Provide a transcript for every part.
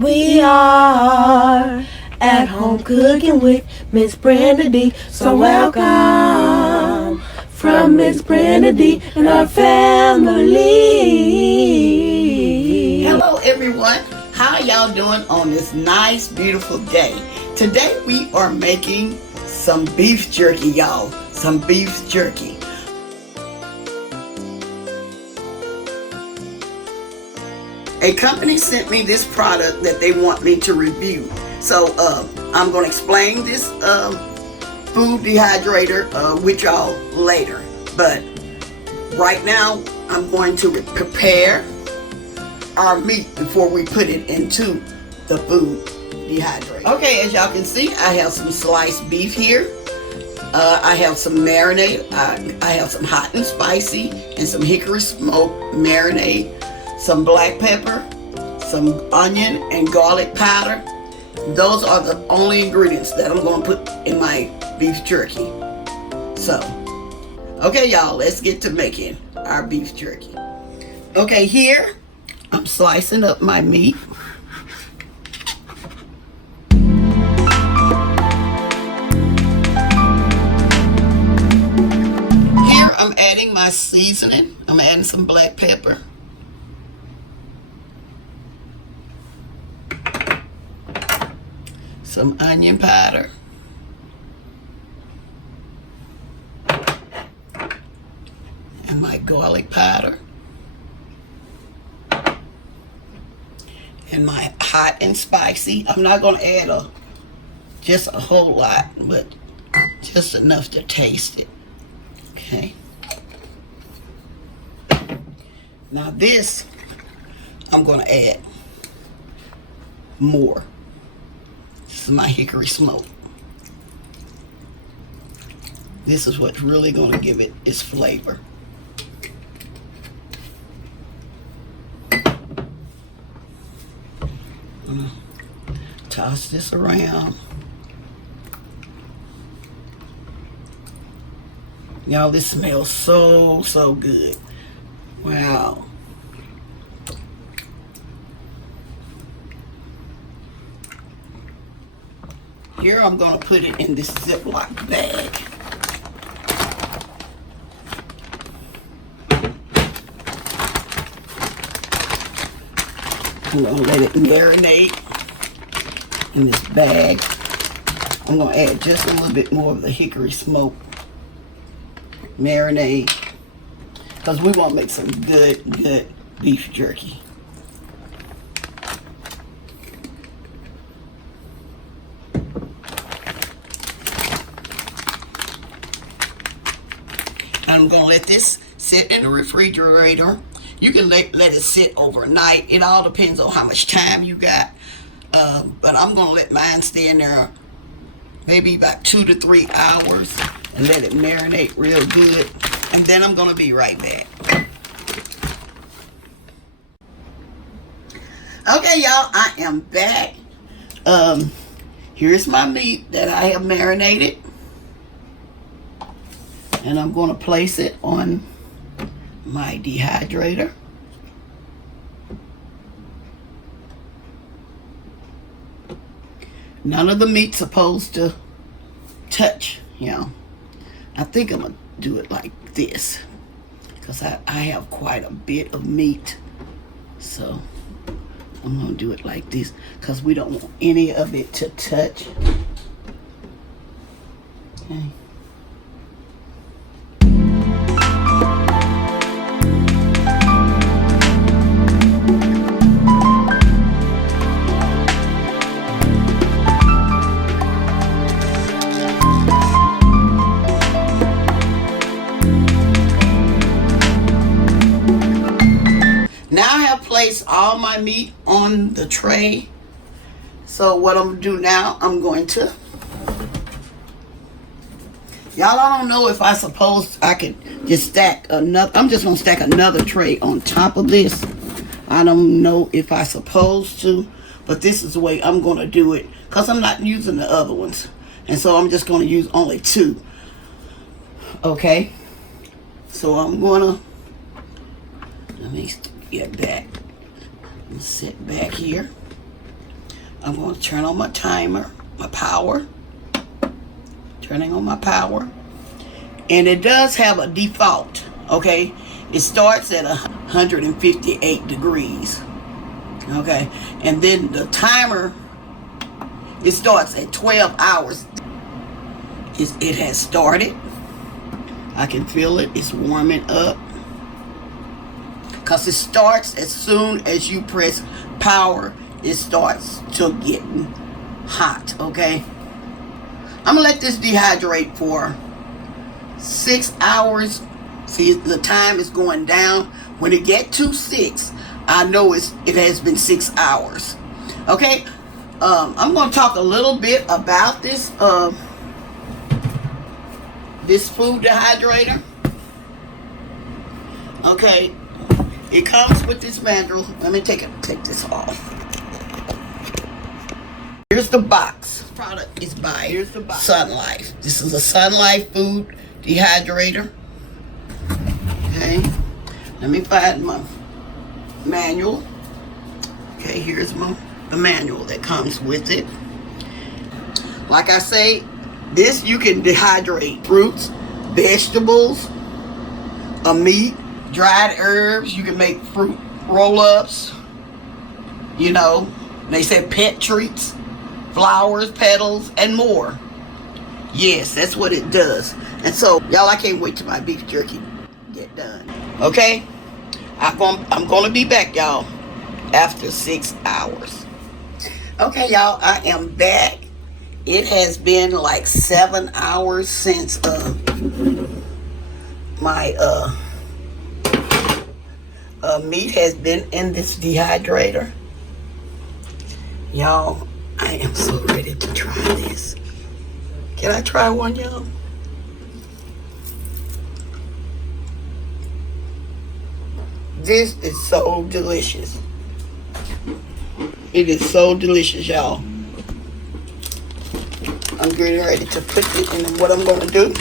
We are at home cooking with Miss Brenda D. So welcome from Miss Brenda D and our family. Hello everyone, how y'all doing on this nice beautiful day? Today we are making some beef jerky, y'all. Some beef jerky. A company sent me this product that they want me to review. So I'm going to explain this food dehydrator with y'all later. But right now I'm going to prepare our meat before we put it into the food dehydrator. Okay, as y'all can see, I have some sliced beef here. I have some marinade. I have some hot and spicy and some hickory smoked marinade. Some black pepper, some onion and garlic powder. Those are the only ingredients that I'm going to put in my beef jerky. So, okay y'all, let's get to making our beef jerky. Okay, here I'm slicing up my meat. Here I'm adding my seasoning. I'm adding some black pepper. Some onion powder, and my garlic powder, and my hot and spicy. I'm not going to add just a whole lot, but just enough to taste it. Okay. Now this, I'm going to add more. This is my hickory smoke. This is what's really going to give it its flavor. Toss this around. Y'all, this smells so good. Wow. Here I'm going to put it in this Ziploc bag. I'm going to let it marinate in this bag. I'm going to add just a little bit more of the hickory smoke marinade because we want to make some good beef jerky. I'm going to let this sit in the refrigerator. You can let it sit overnight. It all depends on how much time you got. But I'm going to let mine stay in there maybe about 2 to 3 hours and let it marinate real good. And then I'm going to be right back. Okay, y'all, I am back. Here's my meat that I have marinated. And I'm going to place it on my dehydrator. None of the meat's supposed to touch, you know. I think I'm going to do it like this because I have quite a bit of meat. So I'm going to do it like this because we don't want any of it to touch. Okay. Now I have placed all my meat on the tray. So what I'm gonna do now, I'm going to, y'all, I don't know if I could just stack another, I'm just gonna stack another tray on top of this. I don't know if I supposed to, but this is the way I'm gonna do it because I'm not using the other ones. And so I'm just gonna use only 2. Okay, so I'm gonna, let me get back and sit back here. I'm going to turn on my timer, my power. Turning on my power. And it does have a default, okay? It starts at 158 degrees, okay? And then the timer, it starts at 12 hours. It has started. I can feel it. It's warming up. Because it starts as soon as you press power, it starts to getting hot, okay? I'm going to let this dehydrate for 6 hours. See, the time is going down. When it get to 6, I know it has been 6 hours. Okay? I'm going to talk a little bit about this this food dehydrator. Okay, it comes with this manual. Let me take this off. Here's the box. This product is by SUNGLIFE. This is a SUNGLIFE food dehydrator. Okay, let me find my manual. Okay, here's the manual that comes with it. Like I say, this you can dehydrate fruits, vegetables, meat, dried herbs. You can make fruit roll-ups. You know, they said pet treats, flowers, petals, and more. Yes, that's what it does. And so, y'all, I can't wait till my beef jerky get done. Okay? I'm going to be back, y'all, after 6 hours. Okay, y'all, I am back. It has been like 7 hours since my meat has been in this dehydrator. Y'all, I am so ready to try this. Can I try one, y'all? This is so delicious. It is so delicious, y'all. I'm getting ready to put it in. What I'm going to do,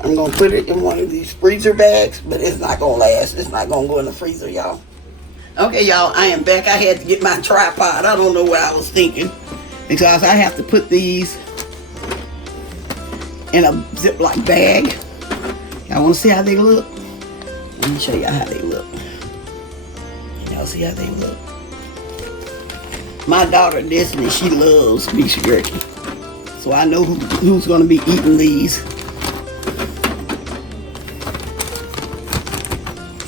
I'm going to put it in one of these freezer bags, but it's not going to last. It's not going to go in the freezer, y'all. Okay, y'all, I am back. I had to get my tripod. I don't know what I was thinking, because I have to put these in a Ziploc bag. Y'all want to see how they look? Let me show y'all how they look. Y'all see how they look? My daughter Destiny, she loves beef jerky. So I know who's going to be eating these.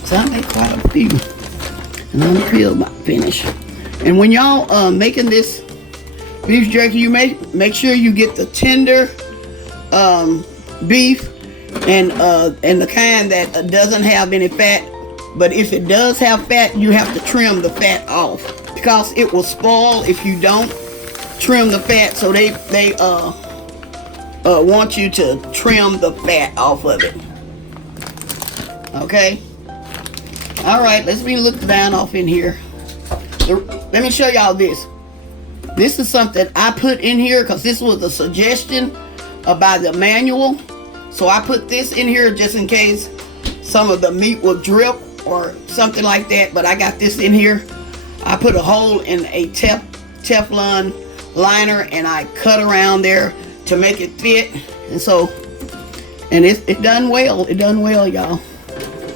So I made quite a few. And I'm feel about finished. And when y'all making this beef jerky, you make sure you get the tender beef and the kind that doesn't have any fat. But if it does have fat, you have to trim the fat off, because it will spoil if you don't trim the fat. So they want you to trim the fat off of it. Okay. All right. Let's look down off in here. Let me show y'all this. This is something I put in here because this was a suggestion by the manual. So I put this in here just in case some of the meat will drip or something like that. But I got this in here. I put a hole in a Teflon liner and I cut around there to make it fit. And so, and it done well. It done well, y'all.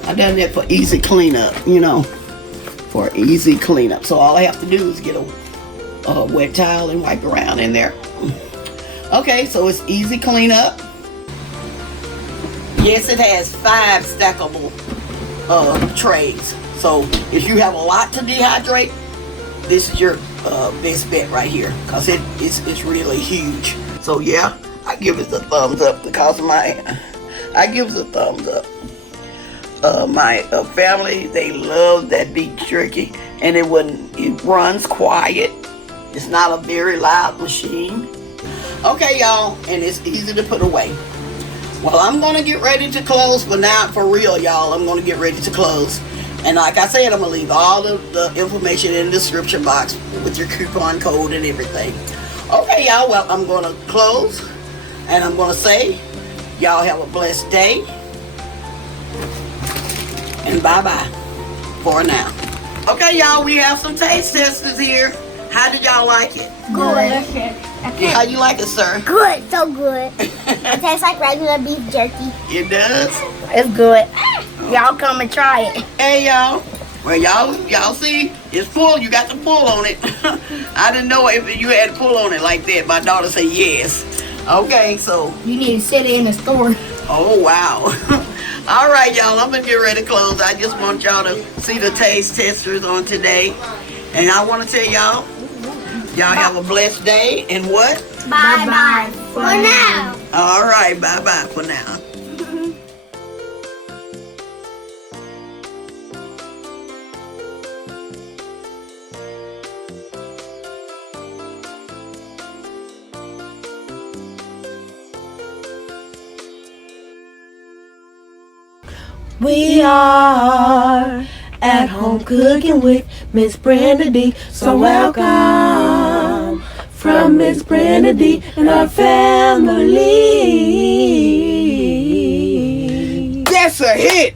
I done that for easy cleanup, you know, for easy cleanup. So all I have to do is get a wet towel and wipe around in there. Okay, so it's easy cleanup. Yes, it has 5 stackable trays. So if you have a lot to dehydrate, this is your best bet right here, because it's really huge. So yeah, I give it a thumbs up because I give it a thumbs up. My family, they love that beef jerky, and it runs quiet. It's not a very loud machine. Okay, y'all, and it's easy to put away. Well, I'm gonna get ready to close, but now for real, y'all, I'm gonna get ready to close. And like I said, I'm gonna leave all the information in the description box with your coupon code and everything. Okay, y'all, well, I'm gonna close, and I'm gonna say, y'all have a blessed day, and bye-bye for now. Okay, y'all, we have some taste testers here. How did y'all like it? Good. How you like it, sir? Good, so good. It tastes like regular beef jerky. It does? It's good. Y'all come and try it. Hey, y'all. Well, y'all see, it's full. You got to pull on it. I didn't know if you had to pull on it like that. My daughter said yes. Okay, so. You need to sit in the store. Oh, wow. All right, y'all. I'm going to get ready to close. I just want y'all to see the taste testers on today. And I want to tell y'all have a blessed day. And what? Bye-bye for now. All right. Bye-bye for now. We are at home cooking with Miss Brenda D. So welcome from Miss Brenda D and our family. That's a hit.